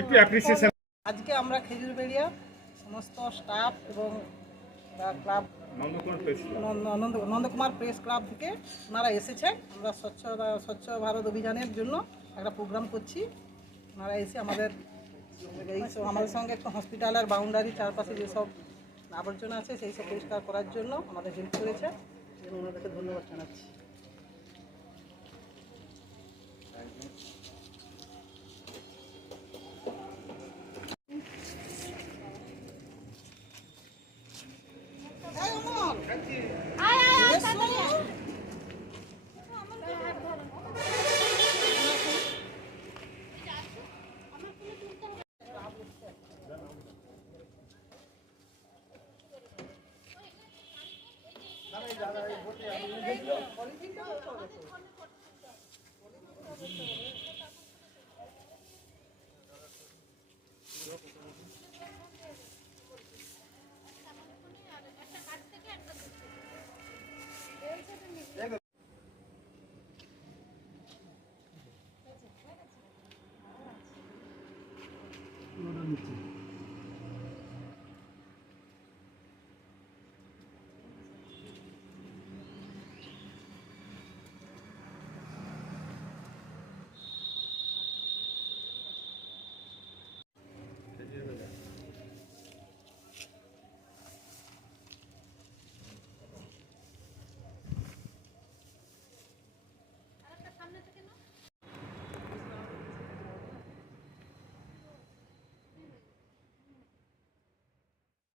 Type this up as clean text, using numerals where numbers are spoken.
একটু অ্যাপ্রিসিয়েশন। আজকে আমরা খেজুরবেড়িয়া সমস্ত স্টাফ এবং ক্লাব নন্দকুমার প্রেস ক্লাব থেকে ওনারা এসেছেন। আমরা স্বচ্ছ ভারত অভিযানের জন্য একটা প্রোগ্রাম করছি। ওনারা এসে আমাদের সঙ্গে একটু হসপিটালের বাউন্ডারি চারপাশে যেসব আবর্জনা আছে সেই সব পরিষ্কার করার জন্য আমাদের হেল্প করেছে এবং ওনাদেরকে ধন্যবাদ জানাচ্ছি।